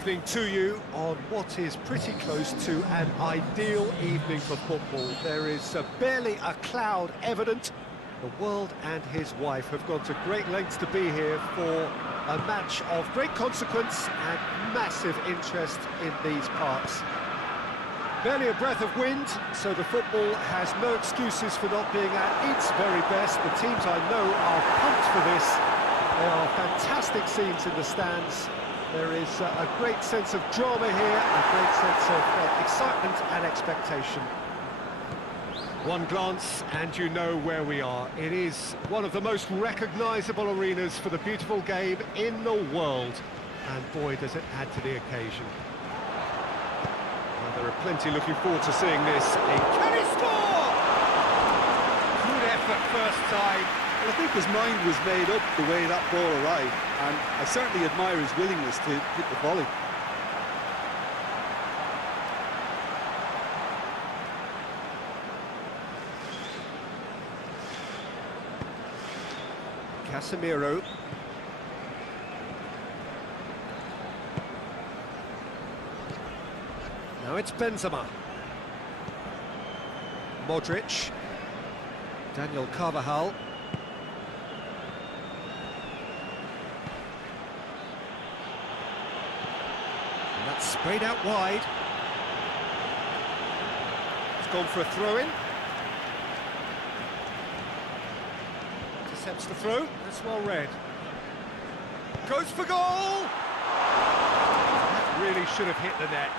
Evening to you on what is pretty close to an ideal evening for football. There is barely a cloud evident. The world and his wife have gone to great lengths to be here for a match of great consequence and massive interest in these parts. Barely a breath of wind, so the football has no excuses for not being at its very best. The teams I know are pumped for this. There are fantastic scenes in the stands. There is a great sense of drama here, a great sense of excitement and expectation. One glance and you know where we are. It is one of the most recognisable arenas for the beautiful game in the world. And boy, does it add to the occasion. Well, there are plenty looking forward to seeing this. Can he score? Good effort first time. Well, I think his mind was made up the way that ball arrived, and I certainly admire his willingness to hit the volley. Casemiro. Now it's Benzema. Modric. Daniel Carvajal. And that's sprayed out wide. It's gone for a throw-in. Intercepts the throw. That's well read. Goes for goal! That really should have hit the net.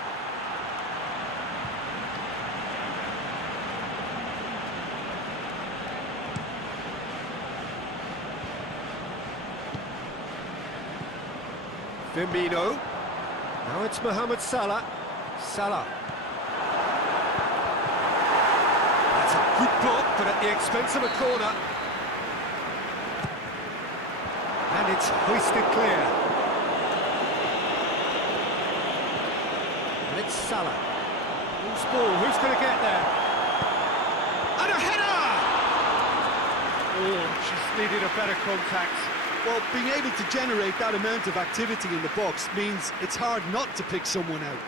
Firmino. Now it's Mohamed Salah. Salah. That's a good block, but at the expense of a corner. And it's hoisted clear. And it's Salah. Loose ball, who's going to get there? And a header! Oh, just needed a better contact. Well, being able to generate that amount of activity in the box means it's hard not to pick someone out.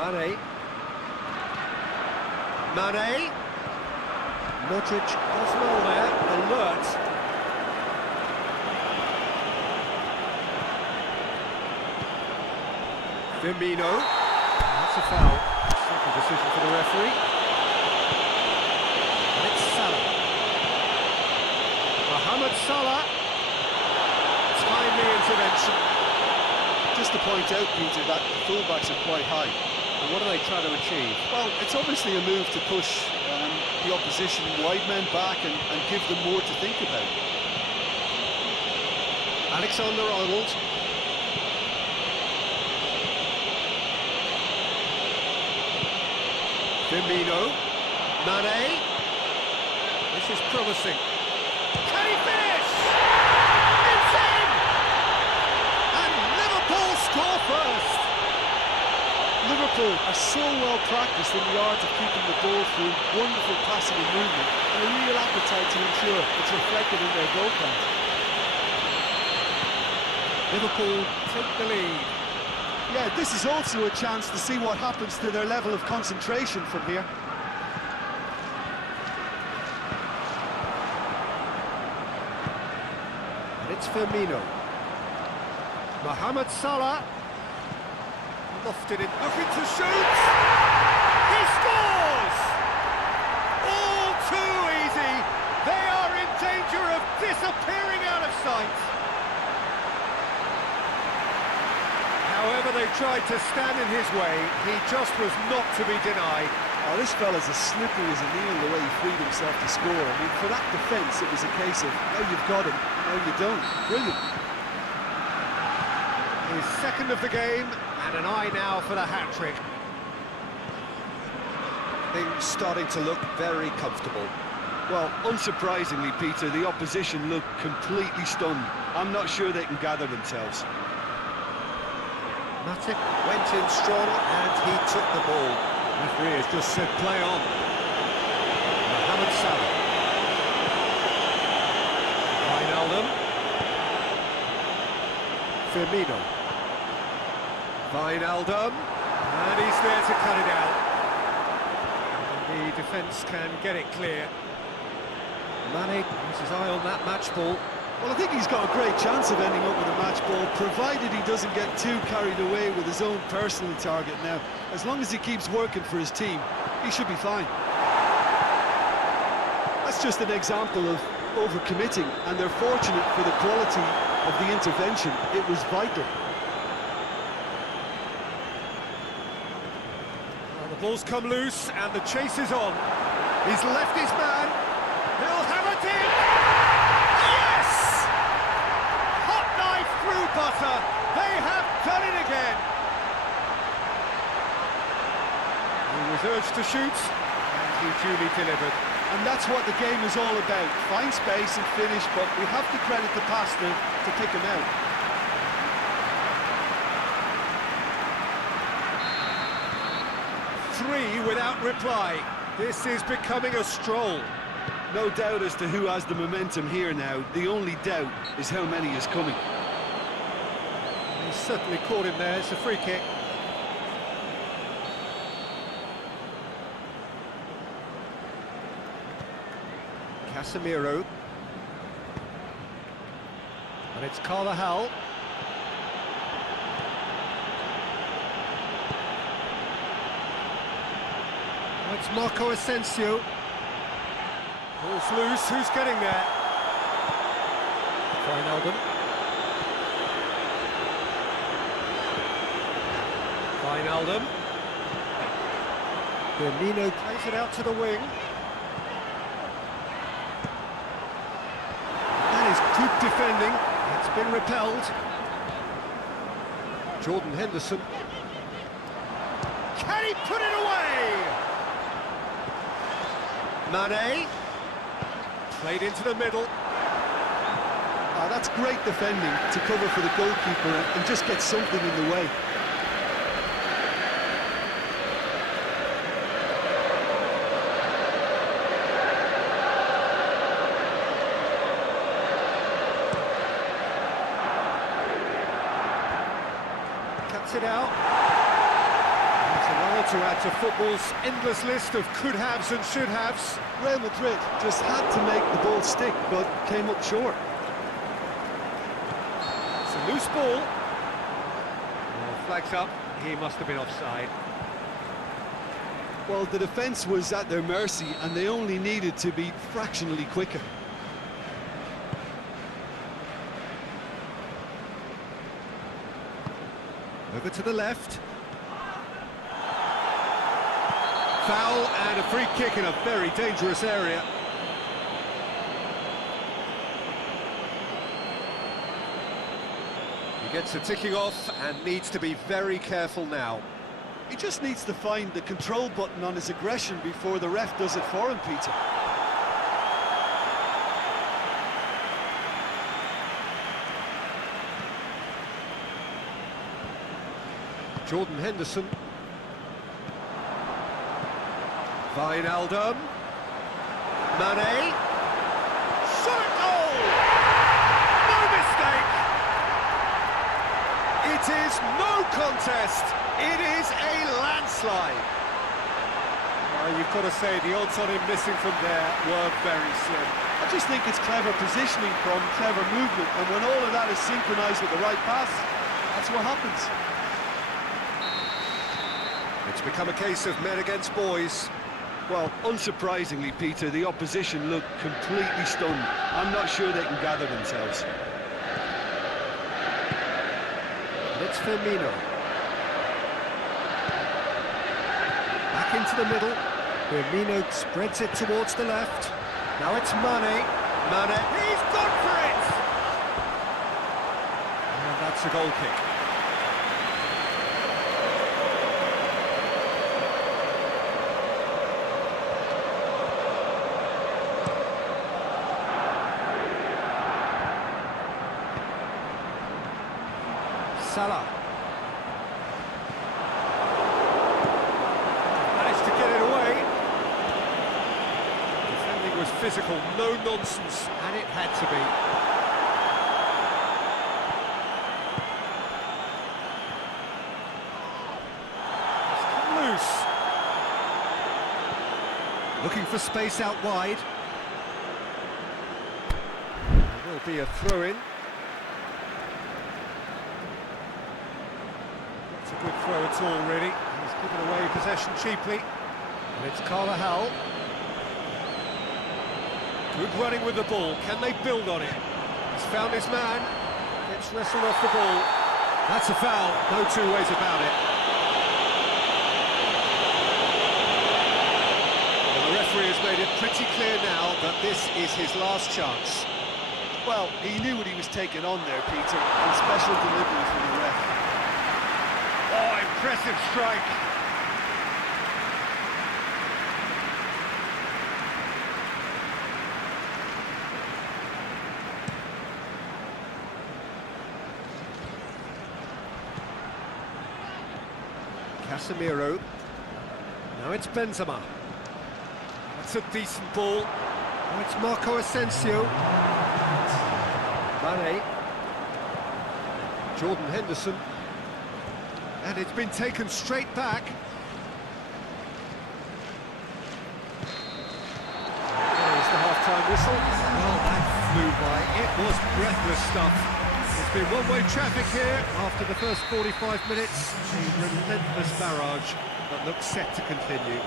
Mane. Mane. Modric does well there, alert. Firmino. That's a foul. Second decision for the referee. And it's Salah. Mohamed Salah. Timely intervention. Just to point out, Peter, that the fullbacks are quite high. And what are they trying to achieve? Well, it's obviously a move to push the opposition wide men back and give them more to think about. Alexander-Arnold. Firmino. Mane. This is promising. Can he finish? It's in! And Liverpool score first! Liverpool are so well practiced in the art of keeping the ball through wonderful passing and movement, and a real appetite to ensure it's reflected in their goal count. Liverpool take the lead. Yeah, this is also a chance to see what happens to their level of concentration from here. And it's Firmino. Mohamed Salah. Lofted it, looking to shoot! He scores! All too easy! They are in danger of disappearing out of sight! However they tried to stand in his way, he just was not to be denied. Oh, this fella's as slippery as a needle the way he freed himself to score. I mean, for that defence, it was a case of, now you've got him, now you don't. Brilliant. His second of the game, and an eye now for the hat-trick. Things starting to look very comfortable. Well, unsurprisingly, Peter, the opposition look completely stunned. I'm not sure they can gather themselves. Matip went in strong and he took the ball. Referee has just said play on. Mohamed Salah. Firmino. Wijnaldum. And he's there to cut it out. And the defence can get it clear. Mane has his eye on that match ball. Well, I think he's got a great chance of ending up with a match ball, provided he doesn't get too carried away with his own personal target now. As long as he keeps working for his team, he should be fine. That's just an example of overcommitting, and they're fortunate for the quality of the intervention. It was vital. Well, the ball's come loose, and the chase is on. He's left his man. He'll have it in! Yes! Hot knife through butter. They have done it again. He was urged to shoot, and he duly delivered. And that's what the game is all about. Find space and finish, but we have to credit the passer to pick him out. Three without reply. This is becoming a stroll. No doubt as to who has the momentum here now. The only doubt is how many is coming. He's certainly caught him there. It's a free kick. Casemiro. And it's Carvajal. Oh, it's Marco Asensio. Ball's loose, who's getting there? Wijnaldum. Wijnaldum. Firmino plays it out to the wing. That is good defending. It's been repelled. Jordan Henderson. Can he put it away? Mane. Played into the middle. Oh, that's great defending to cover for the goalkeeper and just get something in the way. Cuts it out. That's another to add to football's endless list of could-haves and should-haves. Real Madrid just had to make the ball stick, but came up short. It's a loose ball. Oh, flags up. He must have been offside. Well, the defence was at their mercy, and they only needed to be fractionally quicker. Over to the left. Foul and a free kick in a very dangerous area. He gets a ticking off and needs to be very careful now. He just needs to find the control button on his aggression before the ref does it for him, Peter. Jordan Henderson. Wijnaldum. Mane. Shot goal! No mistake! It is no contest. It is a landslide. You've got to say the odds on him missing from there were very slim. I just think it's clever positioning from clever movement, and when all of that is synchronised with the right pass, that's what happens. It's become a case of men against boys. Well, unsurprisingly, Peter, the opposition look completely stunned. I'm not sure they can gather themselves. And it's Firmino. Back into the middle. Firmino spreads it towards the left. Now it's Mane. Mane, he's gone for it! And that's a goal kick. Salah. Managed to get it away. Defending was physical, no nonsense, and it had to be. Looking for space out wide. There will be a throw-in. Not a good throw at all, really. He's given away possession cheaply. And it's Carvajal. Good running with the ball. Can they build on it? He's found his man. Gets wrestled off the ball. That's a foul. No two ways about it. Well, the referee has made it pretty clear now that this is his last chance. Well, he knew what he was taking on there, Peter, and special delivery from the ref. Oh, impressive strike. Casemiro. Now it's Benzema. That's a decent ball. Oh, it's Marco Asensio. Mane. Jordan Henderson. And it's been taken straight back. There's the half-time whistle. Well, that flew by. It was breathless stuff. It's been one-way traffic here after the first 45 minutes. A relentless barrage that looks set to continue.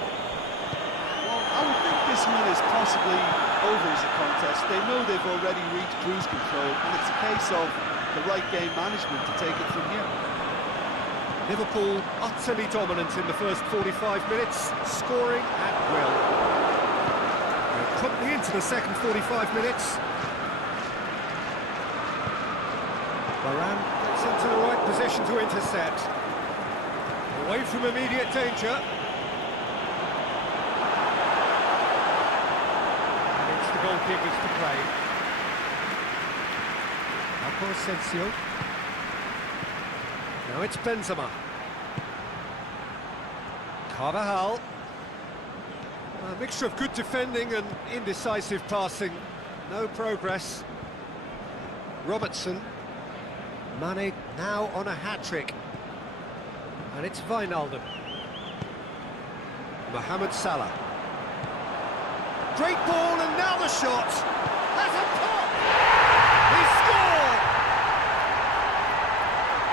Well, I would think this one is possibly over as a contest. They know they've already reached cruise control, and it's a case of the right game management to take it from here. Liverpool utterly dominant in the first 45 minutes, scoring at will. We're promptly into the second 45 minutes. Varane gets into the right position to intercept. Away from immediate danger. And it's the goalkeepers to play. Marco Asensio. Now it's Benzema. Carvajal. A mixture of good defending and indecisive passing. No progress. Robertson. Mane now on a hat-trick. And it's Wijnaldum. Mohamed Salah. Great ball, and now the shot. That's a pop! He scored!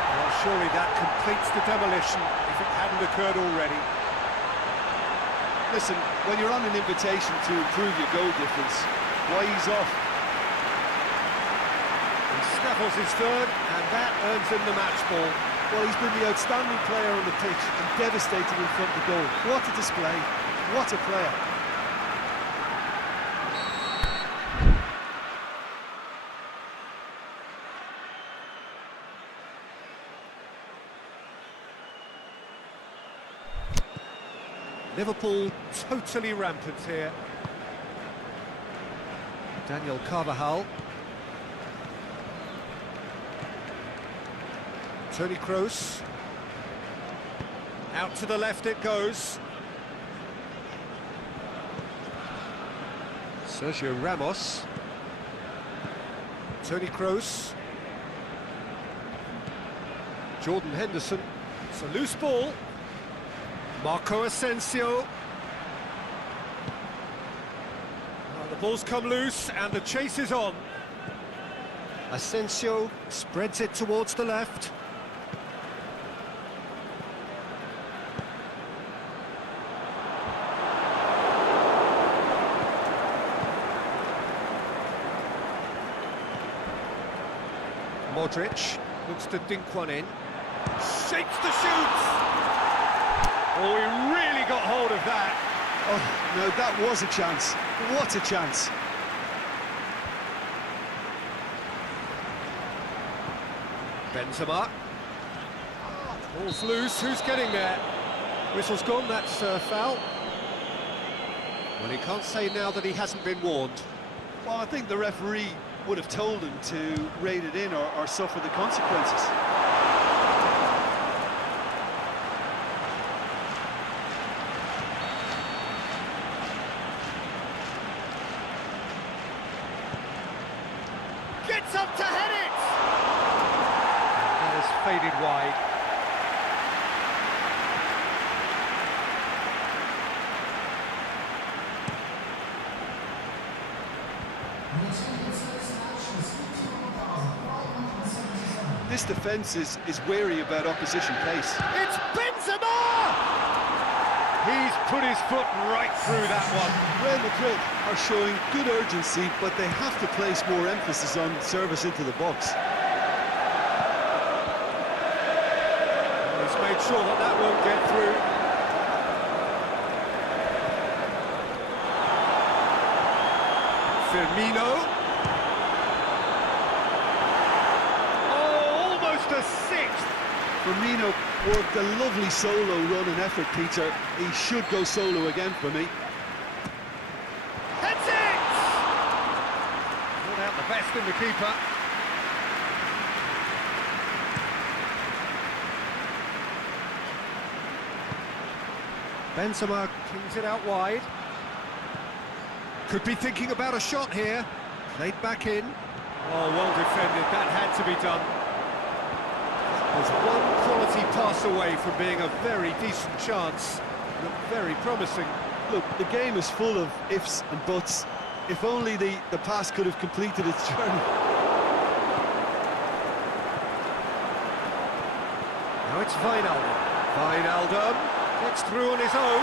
Well, surely that completes the demolition if it hadn't occurred already. Listen, when you're on an invitation to improve your goal difference, why ease off? He snaffles his third, and that earns him the match ball. Well, he's been the outstanding player on the pitch and devastating in front of the goal. What a display, what a player. Liverpool totally rampant here. Daniel Carvajal. Toni Kroos. Out to the left it goes. Sergio Ramos. Toni Kroos. Jordan Henderson. It's a loose ball. Marco Asensio. Well, the ball's come loose and the chase is on. Asensio spreads it towards the left. Modric looks to dink one in. Shakes the shoots! Oh, he really got hold of that. Oh, no, that was a chance. What a chance. Benzema. Ball's loose, who's getting there? Whistle's gone, that's a foul. Well, he can't say now that he hasn't been warned. Well, I think the referee would have told him to rate it in or suffer the consequences. Gets up to head it! That has faded wide. This defence is wary about opposition pace. It's Benzema! He's put his foot right through that one. Real Madrid are showing good urgency, but they have to place more emphasis on service into the box. He's made sure that that won't get through. Firmino. Oh, almost a sixth. Firmino worked a lovely solo run and effort, Peter. He should go solo again for me. That's it! Brought out the best in the keeper. Benzema kings it out wide. Could be thinking about a shot here. Played back in. Oh, well defended. That had to be done. There's one quality pass away from being a very decent chance. Looked very promising. Look, the game is full of ifs and buts. If only the pass could have completed its journey. Now it's Wijnaldum. Wijnaldum gets through on his own.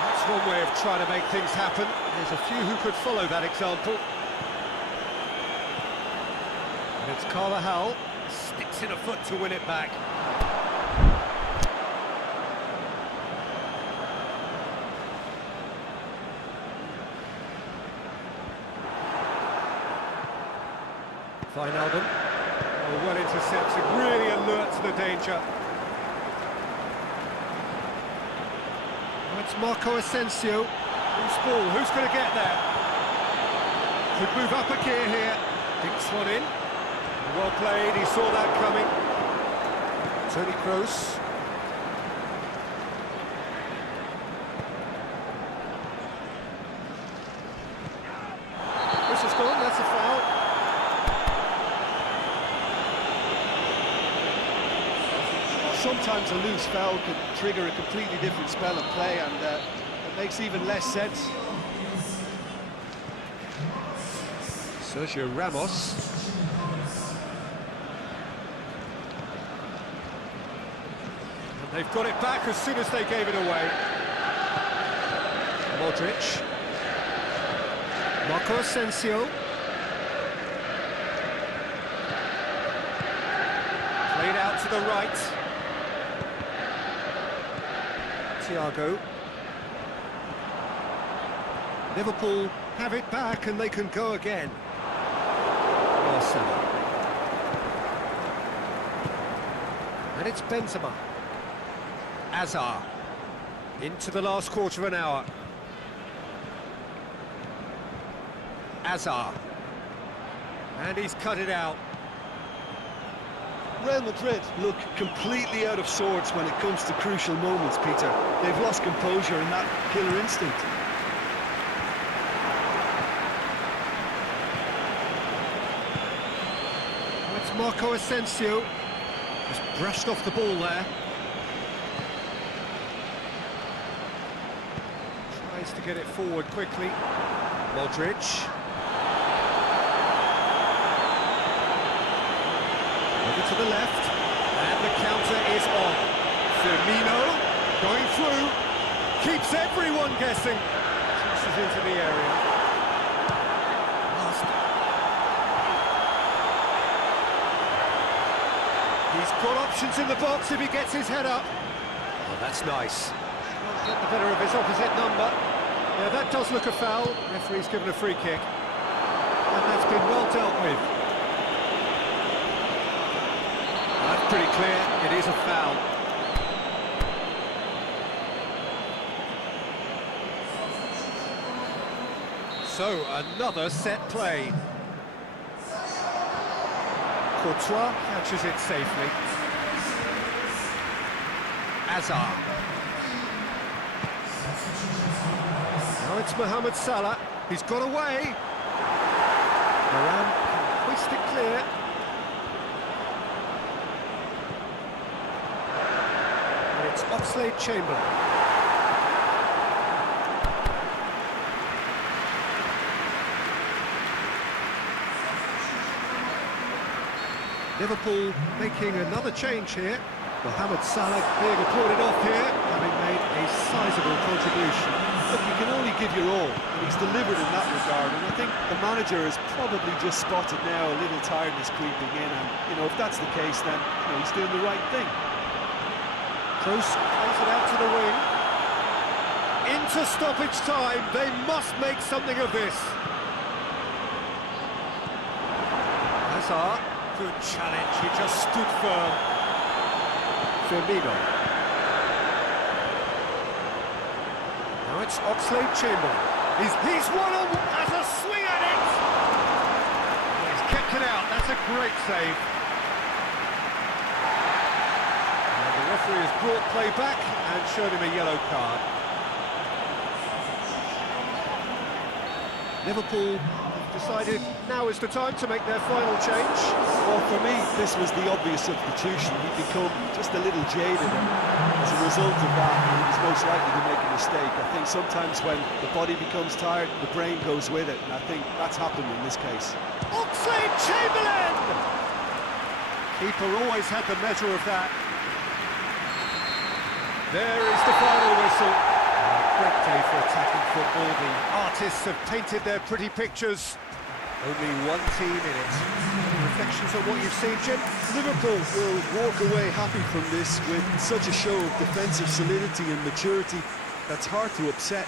That's one way of trying to make things happen. There's a few who could follow that example. And it's Carvajal. Sticks in a foot to win it back. Wijnaldum. Oh, well intercepted, really alert to the danger. It's Marco Asensio. Who's ball? Who's going to get there? Could move up a gear here. Dinks one in. Well played, he saw that coming. Toni Kroos. This is gone, that's a foul. Sometimes a loose foul can trigger a completely different spell of play, and it makes even less sense. Sergio Ramos. And they've got it back as soon as they gave it away. Modric. Marco Asensio. Played out to the right. Thiago. Liverpool have it back and they can go again. Marcelo. And it's Benzema. Azar. Into the last quarter of an hour. Azar. And he's cut it out. Real Madrid look completely out of sorts when it comes to crucial moments, Peter. They've lost composure and that killer instinct. That's Marco Asensio. Just brushed off the ball there. Tries to get it forward quickly. Modric. Over to the left, and the counter is on. Firmino going through, keeps everyone guessing. Tosses into the area. Last. He's got options in the box if he gets his head up. Oh, that's nice. Won't get the better of his opposite number. Yeah, that does look a foul. Referee's given a free kick. And that's been well dealt with. That's pretty clear, it is a foul. So, another set play. Courtois catches it safely. Azar. Now it's Mohamed Salah. He's got away. Varane can hoist it clear. And it's Oxlade-Chamberlain. Liverpool making another change here. Mohamed Salah being applauded off here, having made a sizable contribution. Look, you can only give your all, and he's delivered in that regard, and I think the manager has probably just spotted now a little tiredness creeping in, and, you know, if that's the case, then he's doing the right thing. Kroos plays it out to the wing. Into stoppage time, they must make something of this. Hazard, good challenge, he just stood firm. Firmino. Now it's Oxlade-Chamberlain. He's one on, has a swing at it! He's kept it out, that's a great save. And the referee has brought play back and shown him a yellow card. Liverpool decided now is the time to make their final change. Well, for me, this was the obvious substitution. He'd become just a little jaded, and as a result of that, he was most likely to make a mistake. I think sometimes when the body becomes tired, the brain goes with it, and I think that's happened in this case. Oxlade-Chamberlain! Keeper always had the measure of that. There is the final whistle. Great day for attacking football. The artists have painted their pretty pictures. Only one team in it. Any reflections on what you've seen, Jim? Liverpool will walk away happy from this with such a show of defensive solidity and maturity that's hard to upset.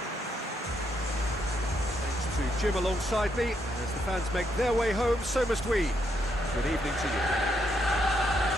Thanks to Jim alongside me. And as the fans make their way home, so must we. Good evening to you.